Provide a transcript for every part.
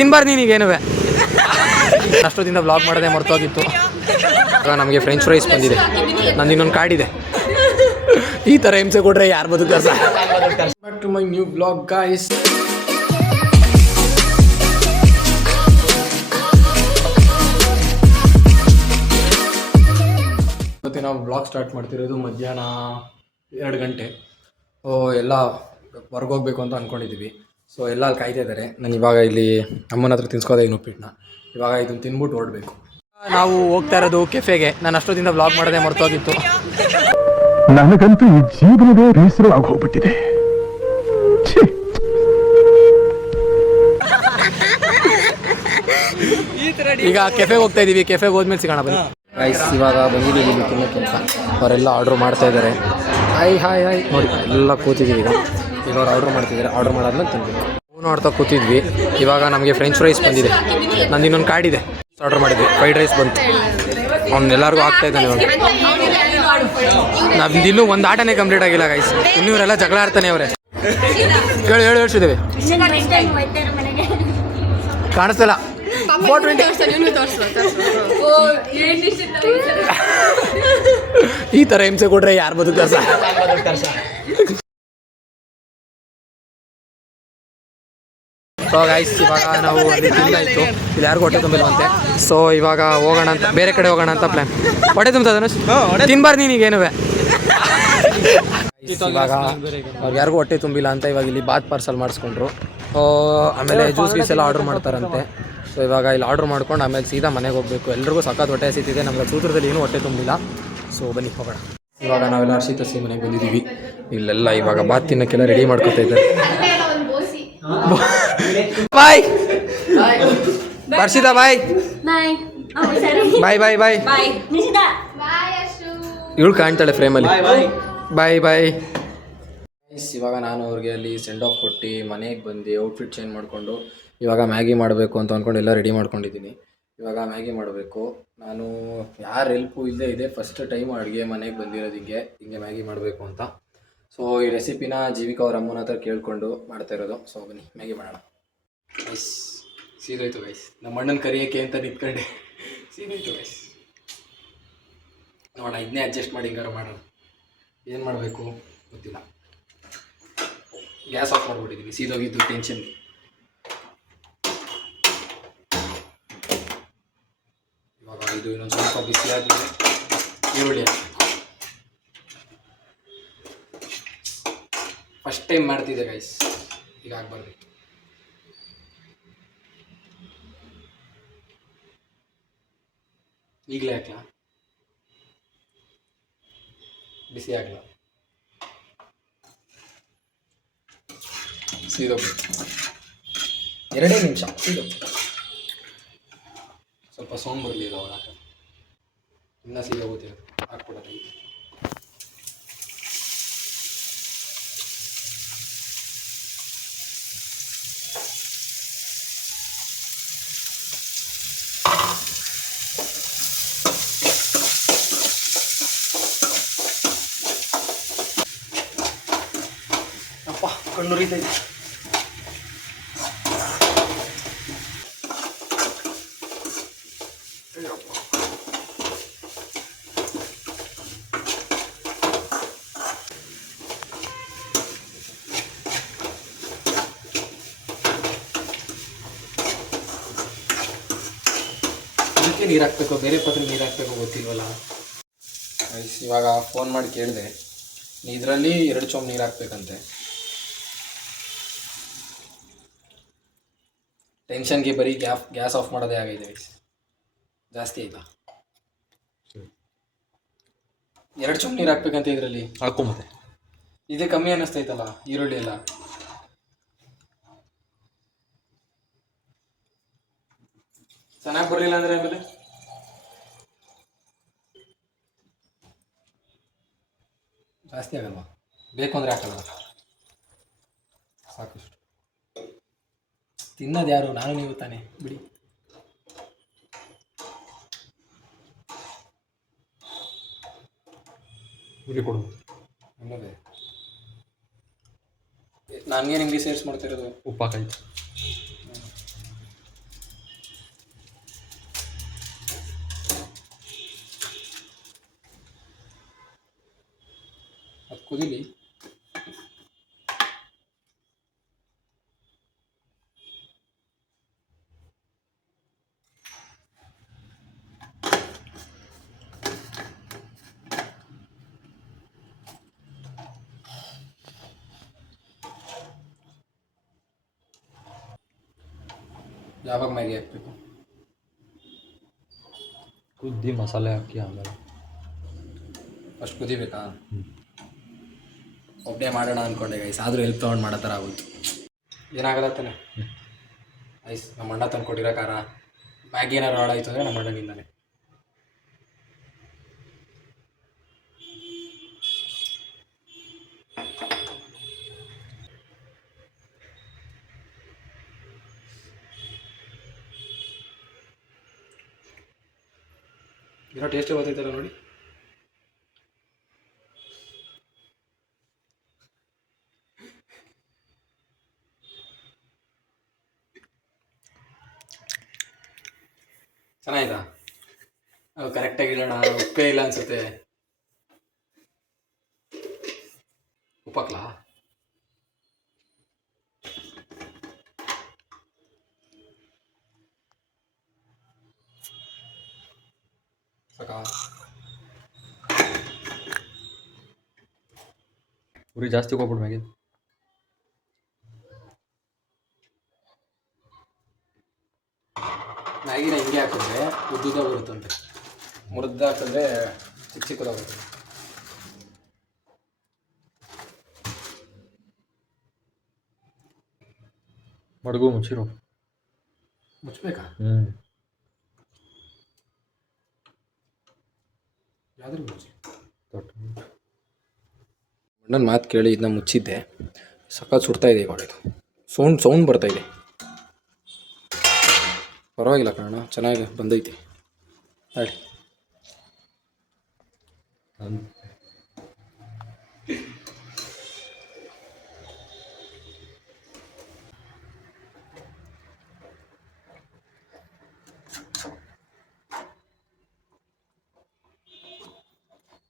ತಿನ್ಬಾರ್ದು ನೀನೀಗೇನುವೆ. ಅಷ್ಟೊತ್ತಿಂದ ಬ್ಲಾಗ್ ಮಾಡೋದೇ ಮರ್ತೋಗಿತ್ತು. ಇವಾಗ ನಮಗೆ ಫ್ರೆಂಚ್ ಫ್ರೈಸ್ ಬಂದಿದೆ, ನಂದು ಇನ್ನೊಂದು ಕಾರ್ಡಿದೆ. ಈ ಥರ ಹಿಂಸೆ ಕೊಟ್ರೆ ಯಾರು ಬದುಕ್ತಾರೆ ಸರ್. Back to my new blog guys. ಮತ್ತು ನಾವು ಬ್ಲಾಗ್ ಸ್ಟಾರ್ಟ್ ಮಾಡ್ತಿರೋದು ಮಧ್ಯಾಹ್ನ 2 ಗಂಟೆ. ಎಲ್ಲ ಹೊರ್ಗೋಗ್ಬೇಕು ಅಂತ ಅಂದ್ಕೊಂಡಿದ್ದೀವಿ. ಸೊ ಎಲ್ಲ ಅಲ್ಲಿ ಕಾಯ್ತಾ ಇದ್ದಾರೆ. ನಾನು ಇವಾಗ ಇಲ್ಲಿ ಅಮ್ಮನ ಹತ್ರ ತಿನ್ಸ್ಕೋದೆ ಉಪ್ಪಿಟ್ಟನ್ನ. ಇವಾಗ ಇದನ್ನು ತಿನ್ಬಿಟ್ಟು ಹೊರಡಬೇಕು. ನಾವು ಹೋಗ್ತಾ ಇರೋದು ಕೆಫೆಗೆ. ನಾನು ಅಷ್ಟೊತ್ತಿಂದ ಬ್ಲಾಗ್ ಮಾಡೋದೇ ಮರ್ತೋಗಿತ್ತು. ನನಗಂತೂ ಈ ಜೀವನವೇ ಬೇಸರ ಆಗೋಗ್ಬಿಟ್ಟಿದೆ. ಈಗ ಕೆಫೆಗೆ ಹೋಗ್ತಾ ಇದ್ದೀವಿ. ಕೆಫೆಗೆ ಹೋದ್ಮೇಲೆ ಸಿಗೋಣ ಬನ್ನಿ ಗೈಸ್. ಇವಾಗ ಬಂದಿದ್ದೀವಿ ಇಲ್ಲಿ ತಿನ್ನೋಕ್ಕೆ ಅಂತ. ಅವರೆಲ್ಲ ಆರ್ಡ್ರ್ ಮಾಡ್ತಾ ಇದ್ದಾರೆ. ಹಾಯ್ ನೋಡಿ ಎಲ್ಲ ಕೂತಿದ್ದೀವಿ. ಈಗ ಅವ್ರು ಆರ್ಡ್ರ್ ಮಾಡ್ತಿದ್ದಾರೆ. ಆರ್ಡ್ರ್ ಮಾಡಾದ್ಮೇಲೆ ತಿನ್ಬೇಕು. ಫೋನ್ ಆಡ್ತಾ ಕೂತಿದ್ವಿ. ಇವಾಗ ನಮಗೆ ಫ್ರೆಂಚ್ ಫ್ರೈಸ್ ಬಂದಿದೆ, ನಂದು ಇನ್ನೊಂದು ಕಾರ್ಡಿದೆ. ಆರ್ಡ್ರ್ ಮಾಡಿದ್ವಿ. ಫ್ರೈಡ್ ರೈಸ್ ಬಂತು. ಎಲ್ಲರಿಗೂ ಆಗ್ತಾ ಇದ್ದಾನೆ ಇವಾಗ. ನಮ್ದು ಇನ್ನೂ ಒಂದು ಆಟನೇ ಕಂಪ್ಲೀಟ್ ಆಗಿಲ್ಲ ಗೈಸ್. ಇನ್ನೂ ಇವರೆಲ್ಲ ಜಗಳ ಆಡ್ತಾನೆ ಅವರೇ. ಹೇಳು ಹೇಳ್ಸಿದ್ದೇವೆ. ಕಾಣಿಸ್ತಲ್ಲ. ಈ ಥರ ಹಿಂಸೆ ಕೊಟ್ರೆ ಯಾರು ಬದುಕ್ತಾರೆ ಸರ್. ಸೊ ಗೈಸ್ ಇವಾಗ ನಾವು ಅಲ್ಲಿ ತಿಂದಾಯಿತು. ಇಲ್ಲಿ ಯಾರಿಗೂ ಹೊಟ್ಟೆ ತುಂಬಿಲ್ವಂತೆ. ಸೊ ಇವಾಗ ಹೋಗೋಣ ಅಂತ, ಬೇರೆ ಕಡೆ ಹೋಗೋಣ ಅಂತ ಪ್ಲ್ಯಾನ್. ಹೊಟ್ಟೆ ತುಂಬ್ತದನು ತಿನ್ಬಾರ್ದು ನೀನೀಗೇನುವೆ. ಇವಾಗ ಅವ್ರಿಗೆ ಯಾರಿಗೂ ಹೊಟ್ಟೆ ತುಂಬಿಲ್ಲ ಅಂತ ಇವಾಗ ಇಲ್ಲಿ ಬಾತ್ ಪಾರ್ಸಲ್ ಮಾಡಿಸ್ಕೊಂಡ್ರು. ಆಮೇಲೆ ಜ್ಯೂಸ್ ಗೀಸ್ ಎಲ್ಲ ಆರ್ಡ್ರ್ ಮಾಡ್ತಾರಂತೆ. ಸೊ ಇವಾಗ ಇಲ್ಲಿ ಆರ್ಡ್ರ್ ಮಾಡ್ಕೊಂಡು ಆಮೇಲೆ ಸೀದಾ ಮನೆಗೆ ಹೋಗಬೇಕು. ಎಲ್ರಿಗೂ ಸಖತ್ ಹೊಟ್ಟೆ ಹಸಿತಿದೆ. ನಮ್ಗೆ ಸೂತ್ರದಲ್ಲಿ ಏನೂ ಹೊಟ್ಟೆ ತುಂಬಿಲ್ಲ. ಸೊ ಬನ್ನಿ ಹೋಗೋಣ. ಇವಾಗ ನಾವೆಲ್ಲ ಹರ್ಷಿತ ಸಿ ಮನೆಗೆ ಬಂದಿದ್ದೀವಿ. ಇಲ್ಲೆಲ್ಲ ಇವಾಗ ಬಾತ್ ತಿನ್ನೋಕ್ಕೆಲ್ಲ ರೆಡಿ ಮಾಡ್ಕೊತಾ ಇದ್ದಾರೆ. ಬಾಯ್ ಹರ್ಷಿತಾ, ಬಾಯ್ ಬಾಯ್ ಬಾಯ್ ಬಾಯ್. ಇವಳು ಕಾಣ್ತಾಳೆ ಫ್ರೇಮಲ್ಲಿ. ಬಾಯ್. ಇವಾಗ ನಾನು ಅವ್ರಿಗೆ ಅಲ್ಲಿ ಸೆಂಡ್ ಆಫ್ ಕೊಟ್ಟು ಮನೆಗೆ ಬಂದು ಔಟ್ಫಿಟ್ ಚೇಂಜ್ ಮಾಡಿಕೊಂಡು ಇವಾಗ ಮ್ಯಾಗಿ ಮಾಡಬೇಕು ಅಂತ ಅಂದ್ಕೊಂಡು ಎಲ್ಲ ರೆಡಿ ಮಾಡ್ಕೊಂಡಿದ್ದೀನಿ. ಇವಾಗ ಮ್ಯಾಗಿ ಮಾಡಬೇಕು. ನಾನು ಯಾರು ಹೆಲ್ಪು ಇಲ್ಲದೆ ಇದೆ. ಫಸ್ಟ್ ಟೈಮ್ ಅಡುಗೆ ಮನೆಗೆ ಬಂದಿರೋದು ಹಿಂಗೆ ಮ್ಯಾಗಿ ಮಾಡಬೇಕು ಅಂತ. ಸೊ ಈ ರೆಸಿಪಿನ ಜೀವಿಕಾ ಅವ್ರ ಅಮ್ಮನ ಹತ್ರ ಕೇಳಿಕೊಂಡು ಮಾಡ್ತಾ ಇರೋದು. ಸೊ ಬನ್ನಿ ಮ್ಯಾಗಿ ಮಾಡೋಣ ಗೈಸ್. ಸೀದೋಯ್ತು ಗೈಸ್. ನಮ್ಮ ಅಣ್ಣನ ಕರಿಯೋಕ್ಕೆ ಅಂತ ನಿಂತ್ಕೊಂಡೆ. ಸೀದೋಯ್ತು ಗೈಸ್. ನೋಡೋಣ, ಇದನ್ನೇ ಅಡ್ಜಸ್ಟ್ ಮಾಡಿ ಹಿಂಗಾರು ಮಾಡೋಣ. ಏನು ಮಾಡಬೇಕು ಗೊತ್ತಿಲ್ಲ. ಗ್ಯಾಸ್ ಆಫ್ ಮಾಡಿಬಿಟ್ಟಿದ್ದೀವಿ. ಸೀದೋಗಿದ್ದು ಟೆನ್ಷನ್. ಇವಾಗ ಇದು ಇನ್ನೊಂದು ಸ್ವಲ್ಪ ಬಿಸಿ ಆದಮೇಲೆ ಈರುಳ್ಳಿ ಫಸ್ಟ್ ಟೈಮ್ ಮಾಡ್ತಿದ್ದೆ ಗೈಸ್. ಈಗ ಆಗ್ಬಾರ್ದು. ಈಗಲೇ ಹಾಕ್ಲಾ? ಬಿಸಿ ಆಗಲ್ಲ. ಸೀದೋಗಿ 2 ನಿಮಿಷ ಸೀದೋಗಿ. ಸ್ವಲ್ಪ ಸೌಂಡ್ ಬರಲಿ ಅವಾಗ. ಇನ್ನೂ ಸೀದೋಗುತ್ತೆ ಹಾಕ್ಬಿಡೋದು. ಅಪ್ಪ ಕಣ್ಣುರಿತೈತೆ. ಅದಕ್ಕೆ ನೀರು ಹಾಕ್ಬೇಕು, ಬೇರೆ ಪಾತ್ರೆ ನೀರು ಹಾಕ್ಬೇಕು ಗೊತ್ತಿಲ್ವಲ್ಲ. ಇವಾಗ ಫೋನ್ ಮಾಡಿ ಕೇಳಿದೆ, ಇದರಲ್ಲಿ 2 ಚೊಂಬು ನೀರು ಹಾಕ್ಬೇಕಂತೆ. ಟೆನ್ಷನ್ಗೆ ಬರೀ ಗ್ಯಾಸ್ ಆಫ್ ಮಾಡೋದೇ ಆಗಿದೆ. ಜಾಸ್ತಿ ಆಯ್ತಾ? 2 ಚೊಂಬು ನೀರು ಹಾಕ್ಬೇಕಂತ ಇದರಲ್ಲಿ. ಹಾಕೊಂಬತ್ತೆ. ಇದೇ ಕಮ್ಮಿ ಅನ್ನಿಸ್ತೈತಲ್ಲ ಈರುಳ್ಳಿ ಎಲ್ಲ. ಚೆನ್ನಾಗಿ ಬರಲಿಲ್ಲ ಅಂದರೆ ಆಮೇಲೆ ಜಾಸ್ತಿ ಆಗಲ್ವಾ? ಬೇಕು ಅಂದರೆ ಹಾಕಲ್ಲ. ಸಾಕಷ್ಟು ತಿನ್ನೋದು ಯಾರು? ನಾನು ನೀವು ತಾನೇ, ಬಿಡಿ. ಬಿಡಿ ಕೊಡು. ಹಂಗದೆ ನನಗೆ ನಿಮಗೆ ಸೇರ್ಸ್ ಮಾಡ್ತಿರೋದು. ಉಪ್ಪಾಕಾಯ್ತು. ಕುದೀಲಿ. ಯಾವಾಗ ಮ್ಯಾಗಿ ಹಾಕಬೇಕು? ಕುದ್ದಿ ಮಸಾಲೆ ಹಾಕಿ ಆಮೇಲೆ ಫಸ್ಟ್ ಕುದಿಬೇಕಾ? ಒಬ್ಬನೇ ಮಾಡೋಣ ಅಂದ್ಕೊಂಡೆ ಗೈಸ್, ಆದರೂ ಹೆಲ್ಪ್ ತೊಗೊಂಡು ಮಾಡೋ ಥರ ಆಗೋಯ್ತು. ಏನಾಗಲ್ಲ ತಾನೆ ಐಸ್, ನಮ್ಮ ಅಣ್ಣ ತಂದು ಕೊಟ್ಟಿರೋ ಖಾರ. ಮ್ಯಾಗಿ ಏನಾರು ಹಾಳಾಯಿತು ಅಂದರೆ ನಮ್ಮ ಅಣ್ಣನಿಂದಾನೆ. ಇರೋ ಟೇಸ್ಟೇ ಗೊತ್ತೈತಲ್ಲ ನೋಡಿ. ಚೆನ್ನಾಯ್ತಾ? ಅದು ಕರೆಕ್ಟಾಗಿ ಇಡೋಣ. ಉಪ್ಪೇ ಇಲ್ಲ ಅನ್ಸುತ್ತೆ. ಉಪ್ಪಾಕ್ಲಾ? ಸಾಕಾ? ಉರಿ ಜಾಸ್ತಿ ಹೋಗ್ಬಿಡು ಮ್ಯಾಗಿ. ಮ್ಯಾಗಿನ ಹಿಂಗೆ ಹಾಕಿದ್ರೆ ಉದ್ದುದ ಬರುತ್ತಂತೆ, ಮುರಿದು ಹಾಕಿದ್ರೆ ಚಿಕ್ಕ ಚಿಕ್ಕದಾಗುತ್ತೆ. ಮಡಗು ಮುಚ್ಚಿರು. ಮುಚ್ಚಬೇಕಾ? ಯಾವ್ದು ಮುಚ್ಚಿ? ಅಣ್ಣನ ಮಾತು ಕೇಳಿ ಇದನ್ನ ಮುಚ್ಚಿದ್ದೆ. ಸಖತ್ ಸುಡ್ತಾ ಇದೆ ಇವಾಗ. ಇದು ಸೌಂಡ್ ಬರ್ತಾ ಇದೆ. ಪರವಾಗಿಲ್ಲ ಕಾರಣ ಚೆನ್ನಾಗಿ ಬಂದೈತಿ. ಹೇಳಿ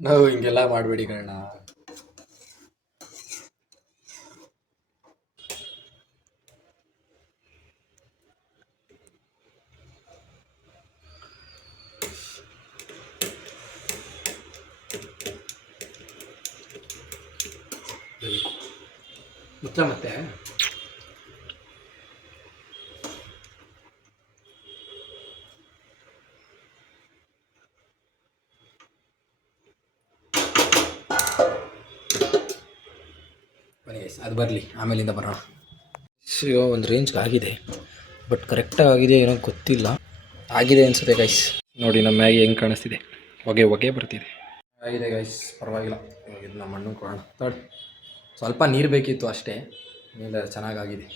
ನಾವು ಹಿಂಗೆಲ್ಲ ಮಾಡಬೇಡಿ ಕಣ್ಣ. ಮುಚ್ಚ ಮತ್ತೆ ಬನ್ನಿ ಗೈಸ್, ಅದು ಬರಲಿ, ಆಮೇಲಿಂದ ಬರೋಣ. ಒಂದು ರೇಂಜ್ಗೆ ಆಗಿದೆ, ಬಟ್ ಕರೆಕ್ಟಾಗಿ ಆಗಿದೆ ಏನೋ ಗೊತ್ತಿಲ್ಲ. ಆಗಿದೆ ಅನಿಸುತ್ತೆ ಗೈಸ್. ನೋಡಿ ನಮ್ಮ ಮ್ಯಾಗಿ ಹೆಂಗೆ ಕಾಣಿಸ್ತಿದೆ, ಹೊಗೆ ಬರ್ತಿದೆ. ಆಗಿದೆ ಗೈಸ್, ಪರವಾಗಿಲ್ಲ. ಇವಾಗ ಇದು ನಮ್ಮ ಮಣ್ಣು ಕೊಡೋಣ. ತೋಡಿ ಸ್ವಲ್ಪ ನೀರು ಬೇಕಿತ್ತು ಅಷ್ಟೇ, ನೀರು ಚೆನ್ನಾಗಾಗಿದೆ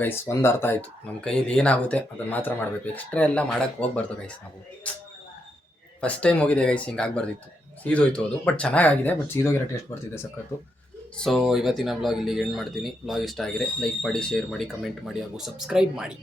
ಗೈಸ್. ಒಂದು ಅರ್ಥ ಆಯಿತು, ನಮ್ಮ ಕೈಯಲ್ಲಿ ಏನಾಗುತ್ತೆ ಅದನ್ನು ಮಾತ್ರ ಮಾಡಬೇಕು. ಎಕ್ಸ್ಟ್ರಾ ಎಲ್ಲ ಮಾಡೋಕ್ಕೆ ಹೋಗ್ಬಾರ್ದು ಗೈಸ್. ನಾವು ಫಸ್ಟ್ ಟೈಮ್ ಹೋಗಿದೆ ಗೈಸ್, ಹಿಂಗೆ ಆಗಬಾರ್ದಿತ್ತು. ಸೀದೋಯ್ತು ಅದು, ಬಟ್ ಚೆನ್ನಾಗಾಗಿದೆ. ಬಟ್ ಸೀದೋಗಿರೋ ಟೇಸ್ಟ್ ಬರ್ತಿದೆ ಸಖತ್ತು. ಸೊ ಇವತ್ತಿನ ವ್ಲಾಗ್ ಇಲ್ಲಿಗೆ ಎಂಡ್ ಮಾಡ್ತೀನಿ. ವ್ಲಾಗ್ ಇಷ್ಟ ಆಗಿದ್ರೆ ಲೈಕ್ ಮಾಡಿ, ಶೇರ್ ಮಾಡಿ, ಕಮೆಂಟ್ ಮಾಡಿ ಹಾಗೂ ಸಬ್ಸ್ಕ್ರೈಬ್ ಮಾಡಿ.